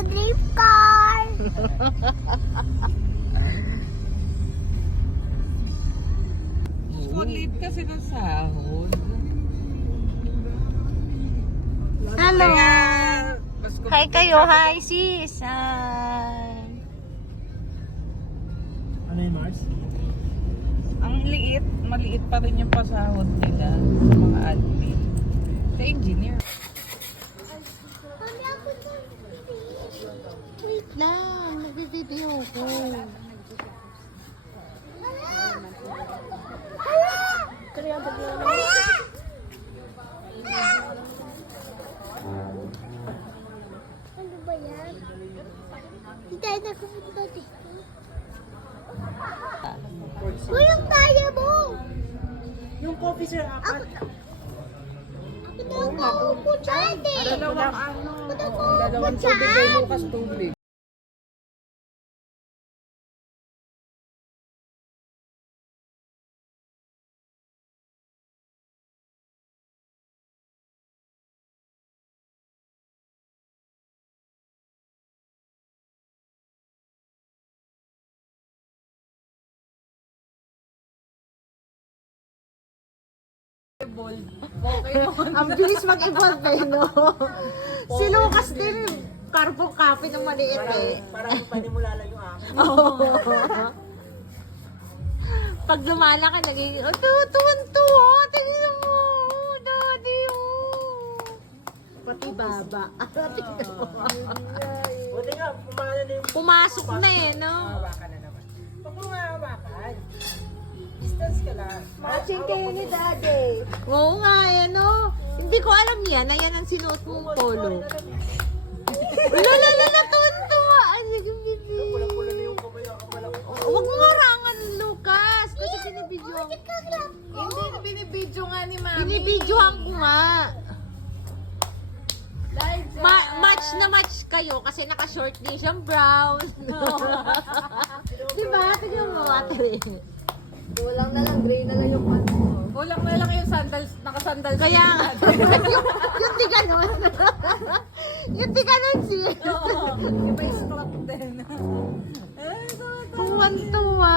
the drift car. Late kasi ng sahod. Hello. Mas Hi kayo. Hi sis. Hi. Ano yung Mars? ang liit, maliit pa rin yung pasahod nila sa mga admin. Sa engineer. Wait lang. Nag-video ko. Ano ba yan? Hindi tayo nakapunta dito. Uy, yung kaya mo! Yung coffee sir, apat. Ako na ang kaupo dyan eh! Dalawang ano, Ako na ang dalawang kaupo tubig kay dyan! Lucas tubig. Ang bilis mag-evolve eh, no? Si Lucas din, carbon copy ng maliit eh. Parang panimula lang yung akin. Pag lumala ka, naging, tuwan-tuwa, tingnan mo, daddy, Pati baba. Buti nga, pumala na yung Pumasok na eh, no? hawakan na naman. Huwag mo nga hawakan. Distance ka lang. Matching kayo ni Daddy. Oo nga, no? Hindi ko alam yan, na yan ang sinuot mong polo. Lala, tuwan-tuwa. Ano yung bibi? Pulang-pula na yung kamay ang kamalak. Huwag mo harangan, Lucas. Kasi binibidyohan. Hindi, binibidyo nga ni Mami. Binibidyohan ko nga. Match na match kayo kasi naka-short din siyang brown. Diba? Tignan mo, ate. Kulang na lang, gray na lang yung pants mo. Kulang na lang yung sandals, naka-sandals. Kaya nga, yung di ganon. Yung di ganon siya. Yung may strap din. Tuwan-tuwa.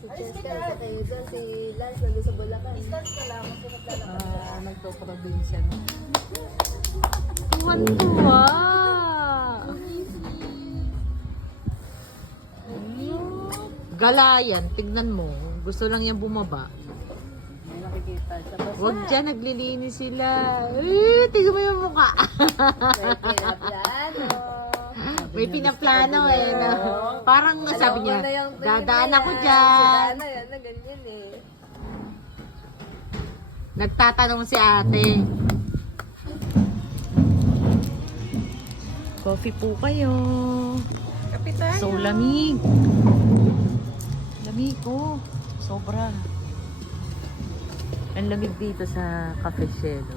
Si Chester, sa kayo dyan, si Lance, nandun sa Bulacan. Nagto-probinsya na. Tuwan-tuwa. Galayan, tignan mo. Gusto lang yan bumaba. May nakikita siya. Huwag dyan, naglilinis sila. Tignan mo yung mukha. Plano. May pinaplano eh. Na, parang sabi niya, dadaan ako dyan. Ano yan, na ganyan eh. Nagtatanong si ate. Coffee po kayo. Kapitan. So lamig. Lamig ko. Sobra. Ang lamig dito sa Cafe Cielo.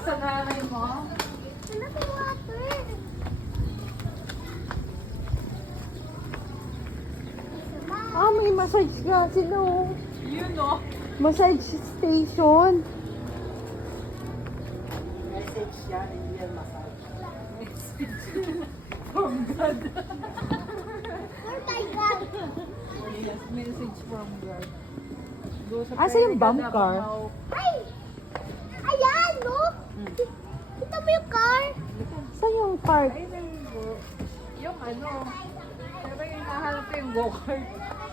Sa nanay mo? Ano ba water? May massage nga sila. Yun o. Massage station. Message yan, hindi yan massage. Oh my God! Yes, message from God. Go sa Asa yung prayer, bump God, car? ako. Ay! Ayan, no? Kita mo yung car? Saan yung park? Ay, yung ano. Pero yung nahanap ko yung go-kart.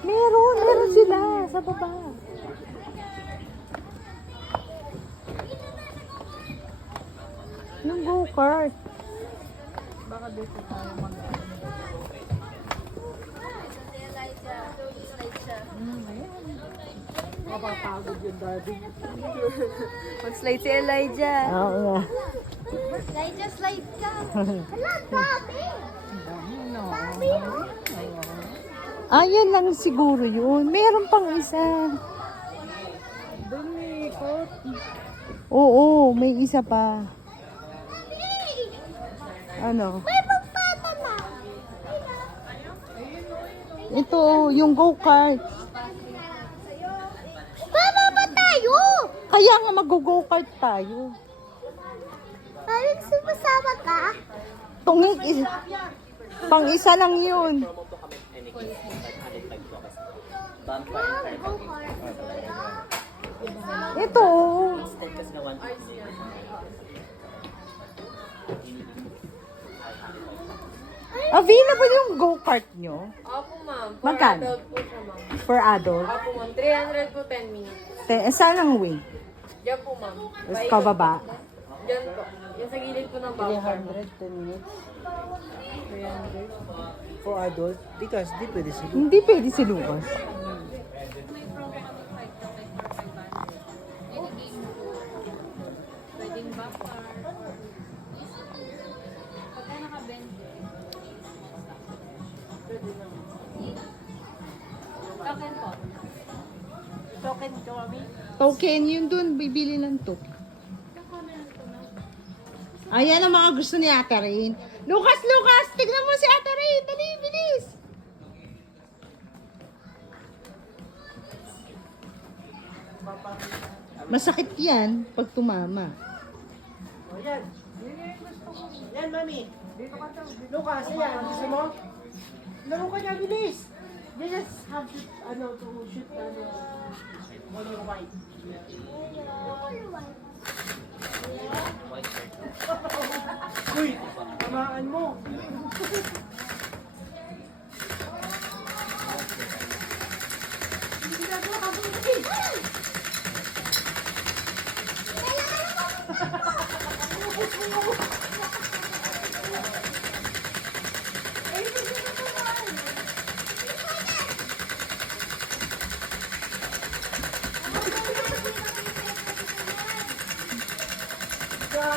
Meron sila sa baba. Yung go-kart. Baka dito tayo Mapapagod yung daddy. Mag-slide si Elijah. Oo nga. Slide ka. Hala, dami! Dami, no? Dami, oh. Yan lang siguro yun. Meron pang isa. Doon may ikot. Oo, may isa pa. Ano? May pagpata na. Ito, yung go-kart. Mama ba tayo? Kaya nga mag-go-kart tayo. Parang sumasama ka? Tungig, pang isa lang yun. Ito. Available yung go-kart nyo? Opo, ma'am. For Magkano? adult po siya, ma'am. For adult? Opo, ma'am. 300 po, 10 minutes. Saan ang way? Diyan po, ma'am. Tapos pababa? Diyan po. Yung sa gilid po ng bumper. 10 minutes. 300. For adult. Because di pwede sila. Hindi pwede si Lucas. Token ko kami. Token, yun dun, bibili lang to. Ayan ang mga gusto ni Ate Rain. Lucas, Lucas! Tignan mo si Ate Rain! Dali, bilis! Masakit yan pag tumama. O yan. Yan, mami. Lucas, ayan. Gusto mo? Laro ka niya, bilis. You just have to, to shoot, on your white. Uy, tamaan mo.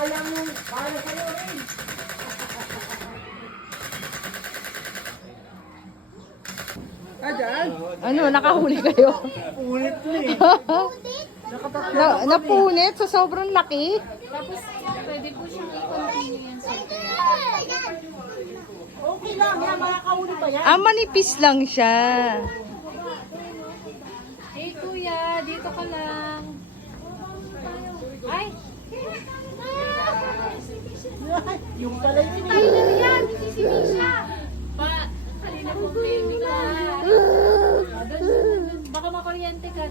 Kaya mo, kaya sa'yo rin. Ano, nakahuli kayo? Ulit na eh. Napunit sa sobrang laki. Okay lang, yan, makakauli pa yan. Manipis lang siya. Hey, kuya. Dito ka lang. Ay! Yung pala yun eh. Tayo na yan. Si Misha. Kanina po, baby ka. Baka makuryente ka.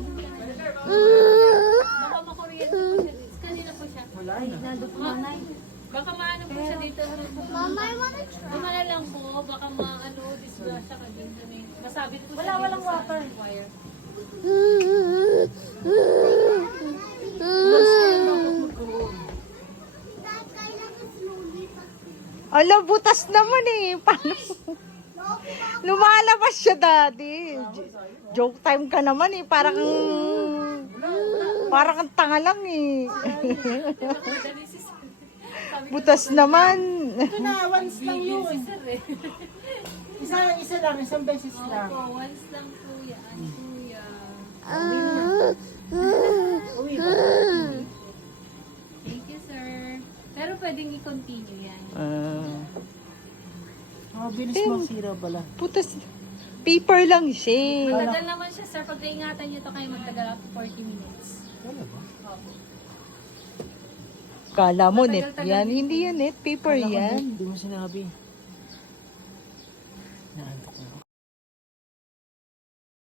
Baka makuryente po siya. Kanina po siya. Wala na. Nandun po, nanay. Baka maano po siya dito. Mama, I wanna try. Kumala lang po, baka maano, disgrasya ka dito. Masabit po siya. Walang water. Wire. Dad, kailangan slowly. Ala, butas naman eh. Paano? Lumalabas siya, Daddy. Joke time ka naman eh. Parang kang tanga lang eh. Butas naman. Ito na, once lang yun. Isa lang, isang beses lang. Opo, once lang po yan, kuya. Uwi ba? Thank you, sir. Pero pwedeng i-continue yan. Bilis mo sira pala. Butas. Paper lang siya eh. Matagal naman siya, sir. Pag naingatan nyo to kayo, magtagal ako 40 minutes. Wala ba? Opo. Kala mo net yan. Hindi yan net. Paper yan. Hindi mo sinabi. Naantok na ako.